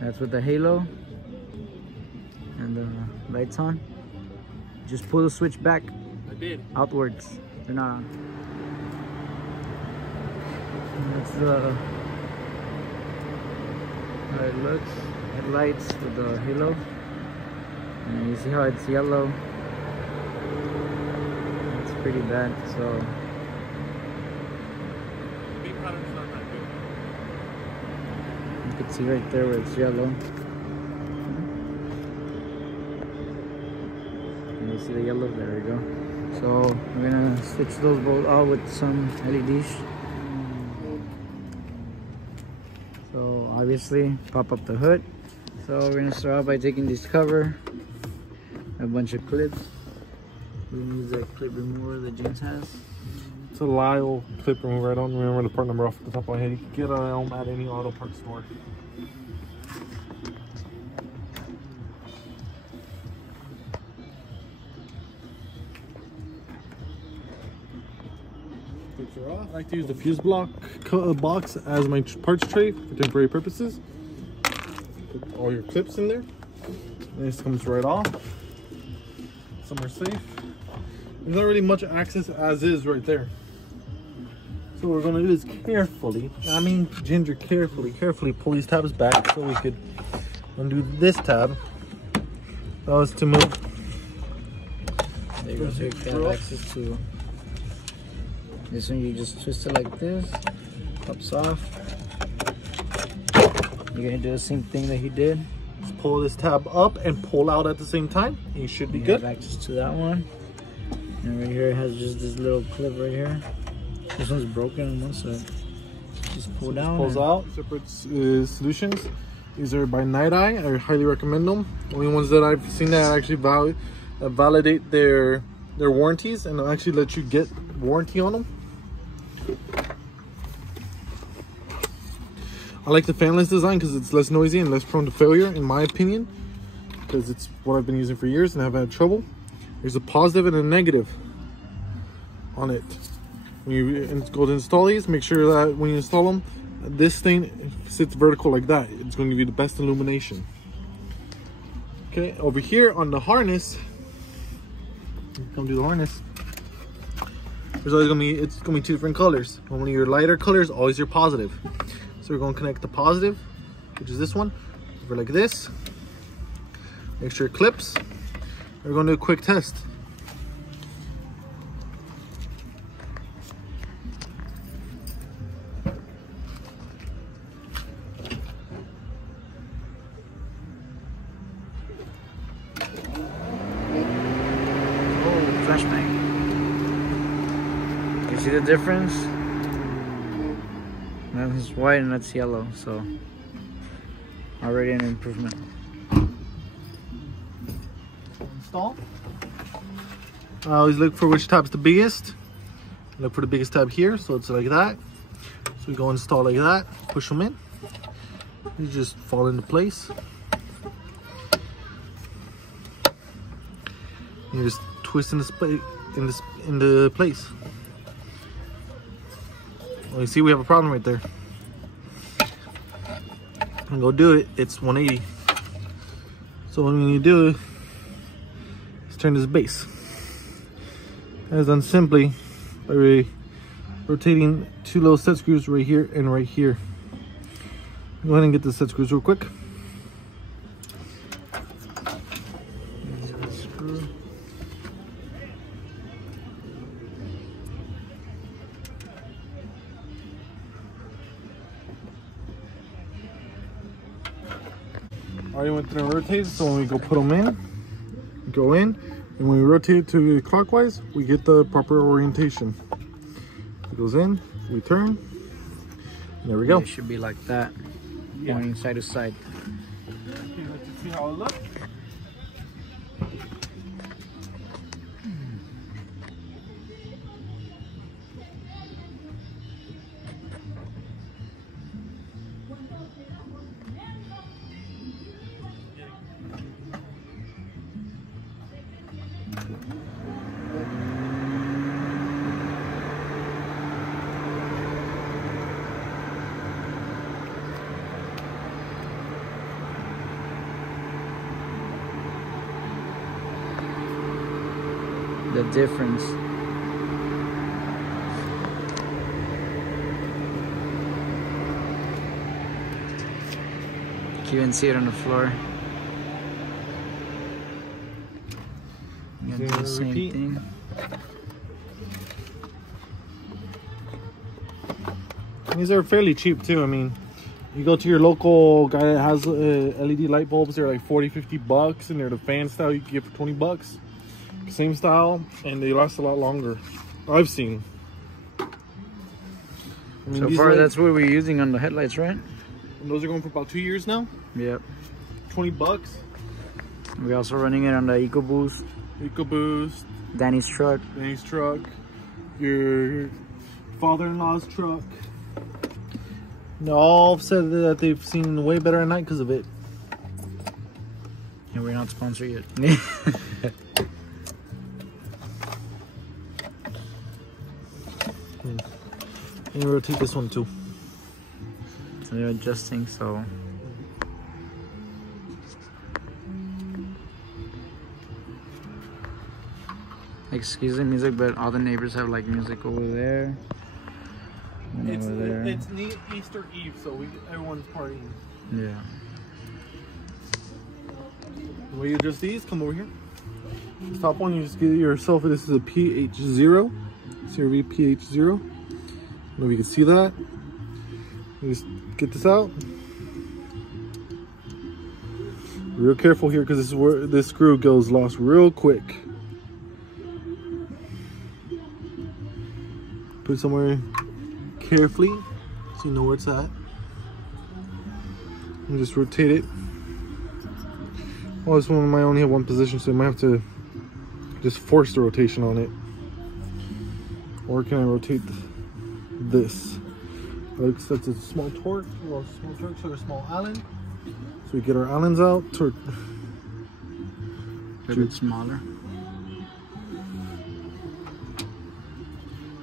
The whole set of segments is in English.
That's with the halo and the lights on. Just pull the switch back. I did. Outwards. They're not on. And that's the how it looks. Headlights with the halo. And you see how it's yellow. It's pretty bad. So you can see right there where it's yellow. And you see the yellow, there we go. So we're gonna switch those both out with some LEDs. So obviously pop up the hood. So we're gonna start out by taking this cover, a bunch of clips. We use that clip remover that James has. It's a Lyle clip remover. I don't remember the part number off the top of my head. You can get it at any auto parts store. Clips are off. I like to use the fuse block box as my parts tray for temporary purposes. Put all your clips in there. This comes right off. Some are safe. There's not really much access as is right there. So what we're gonna do is carefully, carefully pull these tabs back so we could undo this tab. That was to move. There you go, so you can have access to this one. You just twist it like this, pops off. You're gonna do the same thing that he did. Just pull this tab up and pull out at the same time. You should be good. Have access to that one. And right here it has just this little clip right here. This one's broken on one side. Just pull down. Pulls out. Separate solutions. These are by Night Eye. I highly recommend them. Only ones that I've seen that actually validate their warranties and actually let you get warranty on them. I like the fanless design because it's less noisy and less prone to failure, in my opinion, because it's what I've been using for years and I haven't had trouble. There's a positive and a negative on it. When you go to install these, make sure that when you install them, this thing sits vertical like that. It's going to give you the best illumination. Okay, over here on the harness, come to the harness. There's always it's gonna be two different colors. Only your lighter color is always your positive. So we're going to connect the positive, which is this one, over like this. Make sure it clips. We're going to do a quick test. Flashbang. You see the difference? That's white and that's yellow, so already an improvement. Install. I always look for which tab's the biggest. Look for the biggest tab here, so it's like that. So we go install like that, push them in. They just fall into place. You just twist in the place. Well, you see we have a problem right there. And go do it, it's 180. So what we need to do is turn this base. That is done simply by rotating two little set screws right here and right here. Go ahead and get the set screws real quick. Already went through and rotated, so when we go put them in, go in, and when we rotate it to clockwise, we get the proper orientation. It goes in, we turn, and there we go. It should be like that, pointing side to side. Okay, let's see how it looks. the difference. You can see it on the floor. You do the same thing. These are fairly cheap too. I mean, you go to your local guy that has LED light bulbs, they're like 40-50 bucks, and they're the fan style you can get for 20 bucks. Same style, and they last a lot longer. I've seen. I mean, So far, that's what we're using on the headlights, right? And those are going for about 2 years now. Yep. 20 bucks. We're also running it on the EcoBoost. EcoBoost. Danny's truck. Danny's truck. Your father-in-law's truck. They all said that they've seen way better at night because of it. And we're not sponsored yet. And you rotate this one too. So they're adjusting, so. Excuse the music, but all the neighbors have like music over there. And over there. It's Easter Eve, so everyone's partying. Yeah. The way you adjust these, come over here. This top one, you just get yourself, this is a PH0. CRV PH0. I don't know if you can see that. You just get this out. Real careful here because this is where this screw goes lost real quick. Put it somewhere carefully so you know where it's at. And just rotate it. Well, this one might only have one position, so I might have to just force the rotation on it. Or can I rotate this? That's a small torque, well, small torque, so a small Allen. So we get our Allens out. A bit smaller.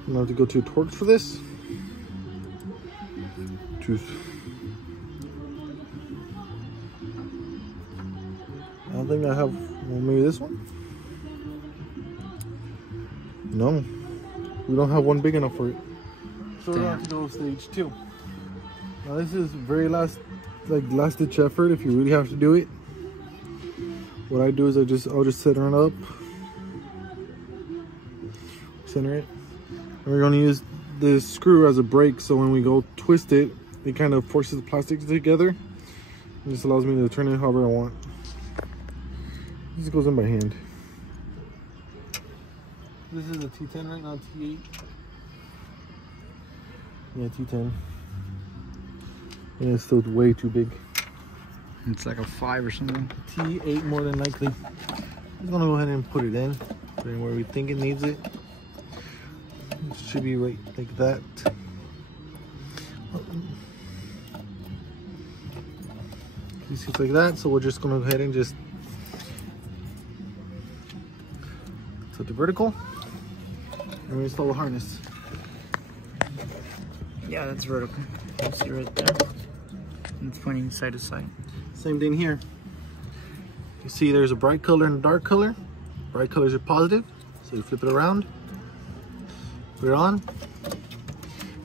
I'm gonna have to go to a torque for this. Choose. I don't think I have, well, maybe this one? No, we don't have one big enough for it. So we're gonna have to go stage 2. Now this is very last ditch effort if you really have to do it. What I do is I'll just center it up. Center it. And we're gonna use this screw as a brake, so when we go twist it, it kind of forces the plastic together. It just allows me to turn it however I want. This goes in by hand. This is a T10 right now, T8. Yeah, T10. And it's still way too big. It's like a 5 or something. T8 more than likely. I'm gonna go ahead and put it in where we think it needs it. It should be right like that. You see it's like that, so we're just gonna go ahead and just set the vertical and we install the harness. Yeah, that's vertical. You see right there. It's pointing side to side. Same thing here. You see there's a bright color and a dark color. Bright colors are positive, so you flip it around, put it on,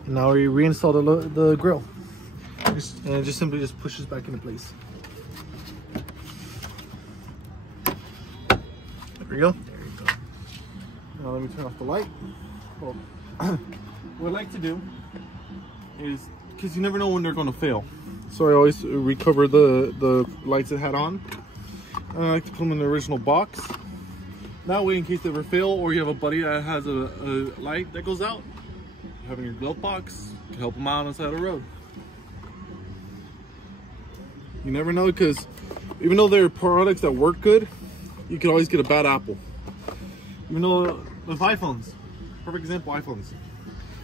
and now we reinstall the grill. And it just simply just pushes back into place. There we go. There you go. Now let me turn off the light. Well, what I like to do is, because you never know when they're going to fail, so I always recover the lights it had on. And I like to put them in the original box. That way, in case they ever fail, or you have a buddy that has a light that goes out, you have in your glove box, you can help them out on the side of the road. You never know, because even though they're products that work good, you can always get a bad apple. Even though with iPhones, perfect example, iPhones.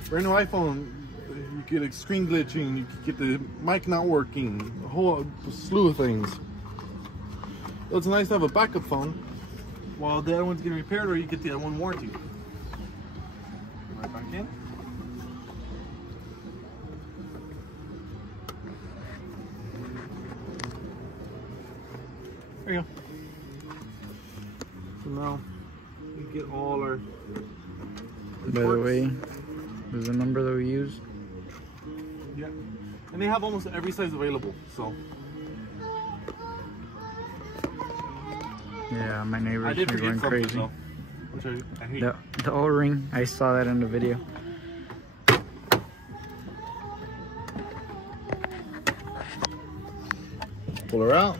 Brand new iPhone, you get a screen glitching, you get the mic not working, a whole slew of things. So it's nice to have a backup phone while the other one's getting repaired, or you get the other one warranty. Right back in. There you go. So now we get all our By the way, there's a number that we use. Yeah, and they have almost every size available. So yeah, my neighbors are going crazy. Though, which I hate. The O-ring, I saw that in the video. Pull her out.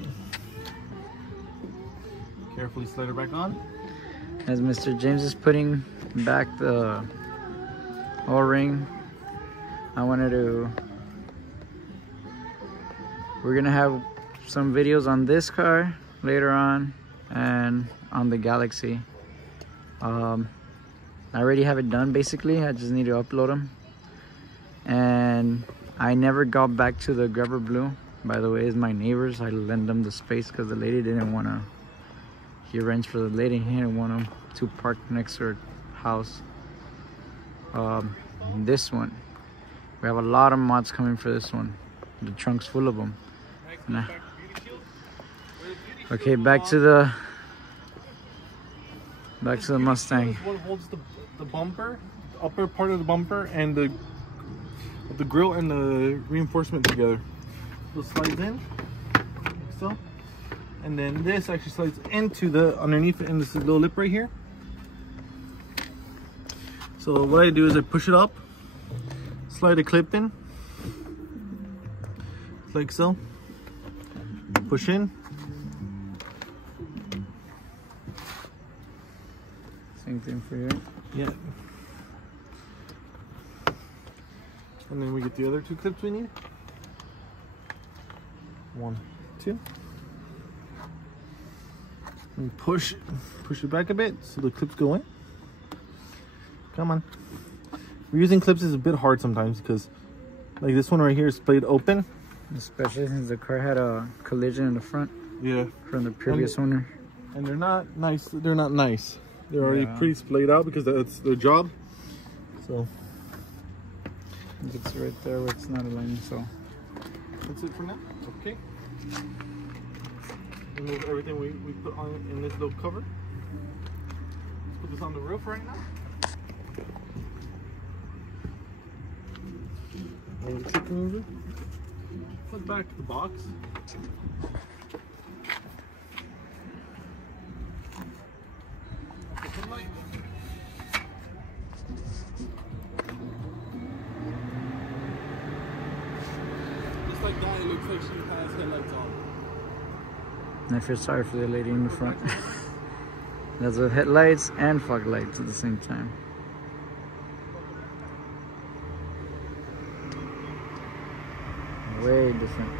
Carefully slide her back on. As Mr. James is putting back the O-ring, we're gonna have some videos on this car later on and on the Galaxy. I already have it done basically, I just need to upload them. And I never got back to the Grabber Blue. By the way, it's my neighbors. I lent them the space because the lady didn't want to. He rents for the lady. He didn't want them to park next to her house. This one, we have a lot of mods coming for this one. The trunk's full of them. Nah. Okay, back to the Mustang. This one holds the bumper, the upper part of the bumper, and the grill and the reinforcement together. So it slides in, like so, and then this actually slides into the underneath it in this little lip right here. So what I do is I push it up, slide a clip in, like so, push in. Same thing for you. Yeah. And then we get the other two clips we need. 1, 2. And push it back a bit so the clips go in. Come on. Reusing clips is a bit hard sometimes because like this one right here is splayed open. Especially since the car had a collision in the front. Yeah. From the previous owner. And they're not nice. They're not nice. They're already pretty splayed out because that's their job. So it's right there where it's not aligning, so that's it for now. Okay. Remove everything we put on in this little cover. Let's put this on the roof right now. And the trip remover. Put back the box. Just like that, it looks like she has headlights on. And I feel sorry for the lady in the front. That's with headlights and fog lights at the same time. Way different.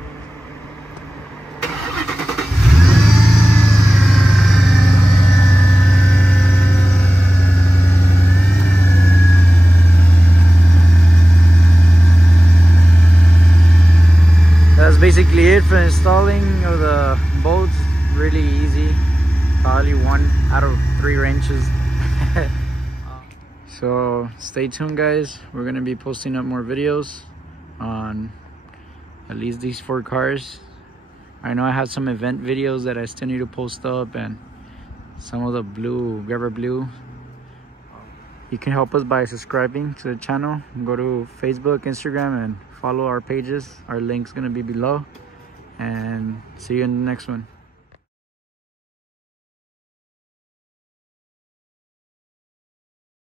That's basically it for installing of the bolts. Really easy, probably 1 out of 3 wrenches. So stay tuned guys, we're gonna be posting up more videos on at least these 4 cars. I know I have some event videos that I still need to post up and some of the Grabber Blue. You can help us by subscribing to the channel. Go to Facebook, Instagram, and follow our pages. Our link's gonna be below. And see you in the next one.